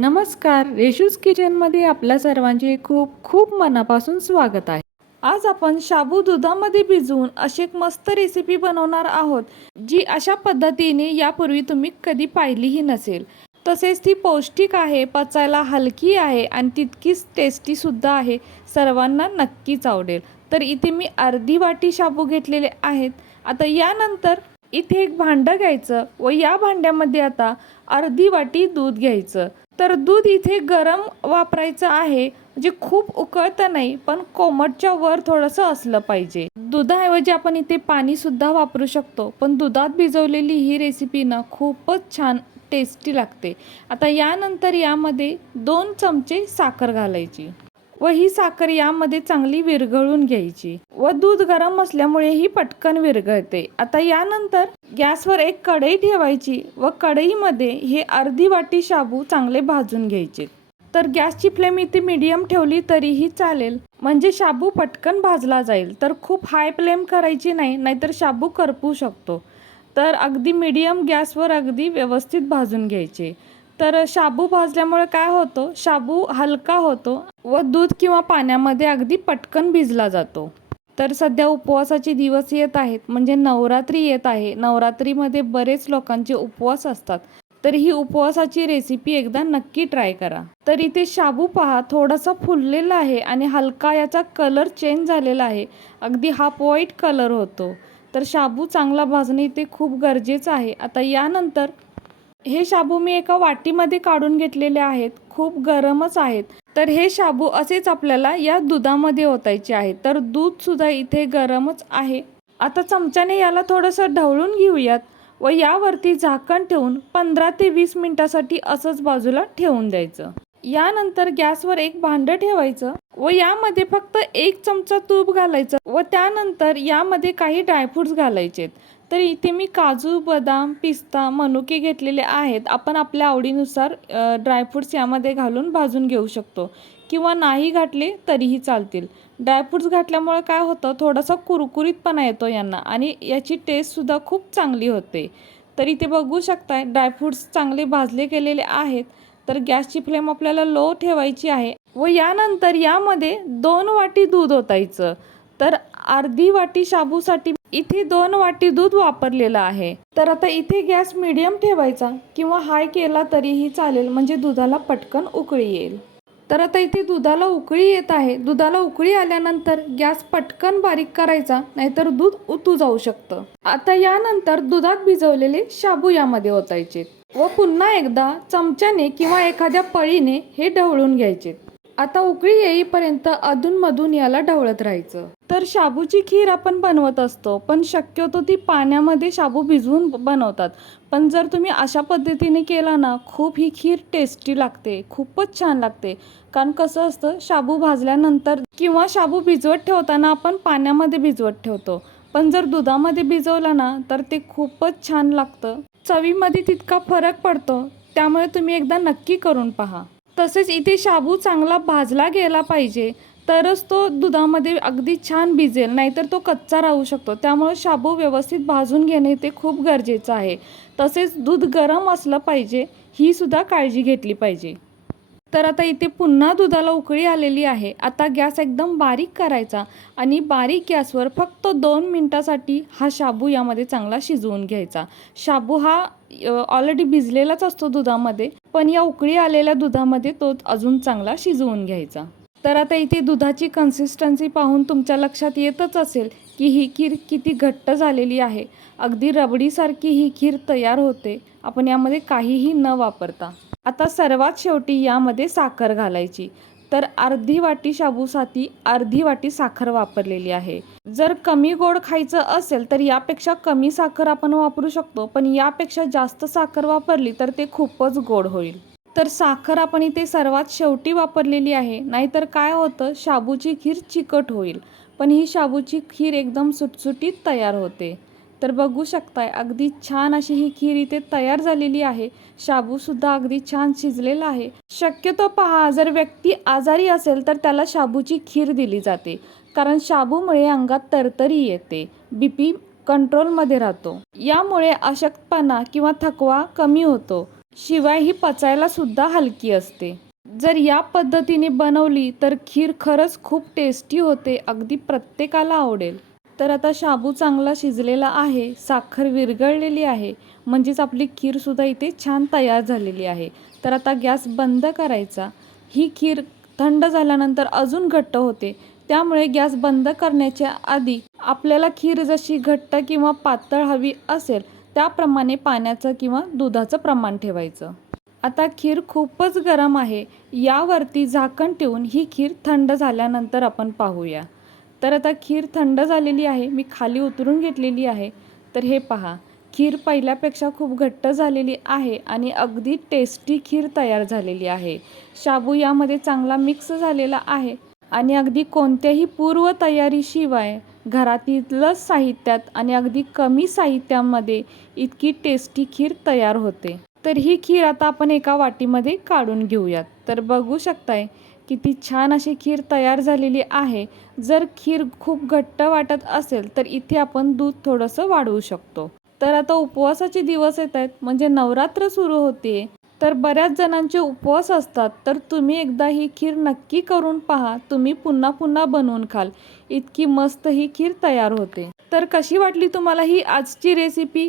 नमस्कार रेशूज किचनमध्ये आपल्या सर्वांचे खूप खूप मनापासून स्वागत आहे. आज आपण शाबू दुधामध्ये भिजवून अशी एक मस्त रेसिपी बनवणार आहोत जी अशा पद्धतीने यापूर्वी तुम्ही कधी पाहिलीही नसेल. तसेच ती पौष्टिक आहे पचायला हलकी आहे आणि तितकीच टेस्टी सुद्धा आहे सर्वांना नक्कीच आवडेल. तर इथे मी अर्धी वाटी शाबू घेतलेले आहेत. आता यानंतर इथे एक भांडं घ्यायचं व या भांड्यामध्ये आता अर्धी वाटी दूध घ्यायचं. तर दूध इथे गरम वापरायचं आहे म्हणजे खूप उकळतं नाही पण कोमटच्या वर थोडंसं असलं पाहिजे. दुधाऐवजी आपण इथे पाणी सुद्धा वापरू शकतो पण दुधात भिजवलेली ही रेसिपी ना खूपच छान टेस्टी लागते. आता यानंतर यामध्ये दोन चमचे साखर घालायची. व ही साखर यामध्ये चांगली विरघळून घ्यायची. व दूध गरम असल्यामुळे ही पटकन विरघळते. आता यानंतर गॅसवर एक कढई ठेवायची व कढईमध्ये हे अर्धी वाटी शाबू चांगले भाजून घ्यायचे. तर गॅसची फ्लेम इथे मीडियम ठेवली तरीही चालेल. म्हणजे शाबू पटकन भाजला जाईल. तर खूप हाय फ्लेम करायची नाही नाहीतर शाबू करपू शकतो. तर अगदी मीडियम गॅसवर अगदी व्यवस्थित भाजून घ्यायचे. तर शाबू भाजल्यामुळे काय होतं? शाबू हलका होतो व दूध किंवा पाण्यामध्ये अगदी पटकन भिजला जातो. तर सध्या उपवासाचे दिवस येत आहेत म्हणजे नवरात्री येत आहे. नवरात्रीमध्ये बरेच लोकांचे उपवास असतात. तर ही उपवासाची रेसिपी एकदा नक्की ट्राय करा. तर इथे शाबू पहा थोडासा फुललेला आहे आणि हलका याचा कलर चेंज झालेला आहे. अगदी हाफ व्हाईट कलर होतो. तर शाबू चांगला भाजणे इथे खूप गरजेचं आहे. आता यानंतर हे शाबू मी एका वाटीमध्ये काढून घेतलेले आहेत. खूप गरमच आहेत. तर हे शाबू असेच आपल्याला या दुधामध्ये ओतायचे आहेत तर दूध सुद्धा इथे गरमच आहे. आता चमच्याने याला थोडंसं ढवळून घेऊयात व यावरती झाकण ठेवून पंधरा ते वीस मिनिटासाठी असंच बाजूला ठेवून द्यायचं. यानंतर गॅसवर एक भांडं ठेवायचं व यामध्ये फक्त एक चमचा तूप घालायचं व त्यानंतर यामध्ये काही ड्रायफ्रुट्स घालायचेत. तर इथे मी काजू बदाम पिस्ता मनुके घेतलेले आहेत. आपण आपल्या आवडीनुसार ड्रायफ्रुट्स यामध्ये घालून भाजून घेऊ शकतो. किंवा नाही घातले तरीही चालतील. ड्रायफ्रुट्स घातल्यामुळे काय होतं थोडासा कुरकुरीतपणा येतो यांना आणि याची टेस्टसुद्धा खूप चांगली होते. तर इथे बघू शकताय ड्रायफ्रुट्स चांगले भाजले गेलेले आहेत. तर गॅसची फ्लेम आपल्याला लो ठेवायची आहे व यानंतर यामध्ये दोन वाटी दूध ओतायचं. तर अर्धी वाटी शाबूसाठी इथे दोन वाटी दूध वापरलेलं आहे. तर आता इथे गॅस मिडियम ठेवायचा किंवा हाय केला तरीही चालेल म्हणजे दुधाला पटकन उकळी येईल. तर आता इथे दुधाला उकळी येत आहे. दुधाला उकळी आल्यानंतर गॅस पटकन बारीक करायचा नाहीतर दूध उतू जाऊ शकतं. आता यानंतर दुधात भिजवलेले शाबू यामध्ये ओतायचे व पुन्हा एकदा चमच्याने किंवा एखाद्या पळीने हे ढवळून घ्यायचे. आता उकळी येईपर्यंत अधूनमधून याला ढवळत राहायचं. तर शाबूची खीर आपण बनवत असतो पण शक्यतो ती पाण्यामध्ये शाबू भिजवून बनवतात. पण जर तुम्ही अशा पद्धतीने केला ना खूप ही खीर टेस्टी लागते खूपच छान लागते. कारण कसं असतं शाबू भाजल्यानंतर किंवा शाबू भिजवत ठेवताना आपण पाण्यामध्ये भिजवत ठेवतो. पण जर दुधामध्ये भिजवलं ना तर ते खूपच छान लागतं. चवीमध्ये तितका फरक पडतो त्यामुळे तुम्ही एकदा नक्की करून पहा. तसेच इथे शाबू चांगला भाजला गेला पाहिजे तरच तो दुधामध्ये अगदी छान भिजेल नाहीतर तो कच्चा राहू शकतो. त्यामुळे शाबू व्यवस्थित भाजून घेणे ते खूप गरजेचं आहे. तसेच दूध गरम असलं पाहिजे ही सुद्धा काळजी घेतली पाहिजे. तर आता इथे पुन्हा दुधाला उकळी आलेली आहे. आता गॅस एकदम बारीक करायचा आणि बारीक गॅसवर फक्त दोन मिनटासाठी हा शाबू यामध्ये चांगला शिजवून घ्यायचा. शाबू हा ऑलरेडी भिजलेलाच असतो दुधामध्ये पण या उकळी आलेल्या दुधामध्ये तो अजून चांगला शिजवून घ्यायचा. तर आता इथे दुधाची कन्सिस्टन्सी पाहून तुमच्या लक्षात येतच असेल की ही खीर किती घट्ट झालेली आहे. अगदी रबडीसारखी ही खीर तयार होते. आपण यामध्ये काहीही न वापरता. आता सर्वात शेवटी यामध्ये साखर घालायची. तर अर्धी वाटी शाबूसाठी अर्धी वाटी साखर वापरलेली आहे. जर कमी गोड खायचं असेल तर यापेक्षा कमी साखर आपण वापरू शकतो पण यापेक्षा जास्त साखर वापरली तर ते खूपच गोड होईल. तर साखर आपण इथे सर्वात शेवटी वापरलेली आहे. नाहीतर काय होतं? शाबूची खीर चिकट होईल. पण ही शाबूची खीर एकदम सुटसुटीत तयार होते. तर बघू शकताय अगदी छान अशी ही खीर इथे तयार झालेली आहे. शाबूसुद्धा अगदी छान शिजलेला आहे. शक्यतो पहा जर व्यक्ती आजारी असेल तर त्याला शाबूची खीर दिली जाते. कारण शाबूमुळे अंगात तरतरी येते. बी पी कंट्रोलमध्ये राहतो. यामुळे अशक्तपणा किंवा थकवा कमी होतो. शिवाय ही पचायला सुद्धा हलकी असते. जर या पद्धतीने बनवली तर खीर खरंच खूप टेस्टी होते. अगदी प्रत्येकाला आवडेल. तर आता शाबू चांगला शिजलेला आहे साखर विरघळलेली आहे म्हणजेच आपली खीरसुद्धा इथे छान तयार झालेली आहे. तर आता गॅस बंद करायचा. ही खीर थंड झाल्यानंतर अजून घट्ट होते. त्यामुळे गॅस बंद करण्याच्या आधी आपल्याला खीर जशी घट्ट किंवा पातळ हवी असेल त्याप्रमाणे पाण्याचं किंवा दुधाचं प्रमाण ठेवायचं. आता खीर खूपच गरम आहे. यावरती झाकण ठेवून ही खीर थंड झाल्यानंतर आपण पाहूया. तर आता खीर थंड झालेली आहे मी खाली उतरून घेतलेली आहे. तर हे पहा खीर पहिल्यापेक्षा खूप घट्ट झालेली आहे आणि अगदी टेस्टी खीर तयार झालेली आहे. शाबू यामध्ये चांगला मिक्स झालेला आहे आणि अगदी कोणत्याही पूर्वतयारीशिवाय घरातीलच साहित्यात आणि अगदी कमी साहित्यामध्ये इतकी टेस्टी खीर तयार होते. तर ही खीर आता आपण एका वाटीमध्ये काढून घेऊयात. तर बघू शकताय किती छान अशी खीर तयार झालेली आहे. जर खीर खूप घट्ट वाटत असेल तर इथे आपण दूध थोडंसं वाढवू शकतो. तर आता उपवासाचे दिवस येत आहेत म्हणजे नवरात्र सुरू होते. तर बऱ्याच जणांचे उपवास असतात तर तुम्ही एकदा ही खीर नक्की करून पहा. तुम्ही पुन्हा पुन्हा बनवून खाल. इतकी मस्त ही खीर तयार होते. तर कशी वाटली तुम्हाला ही आजची रेसिपी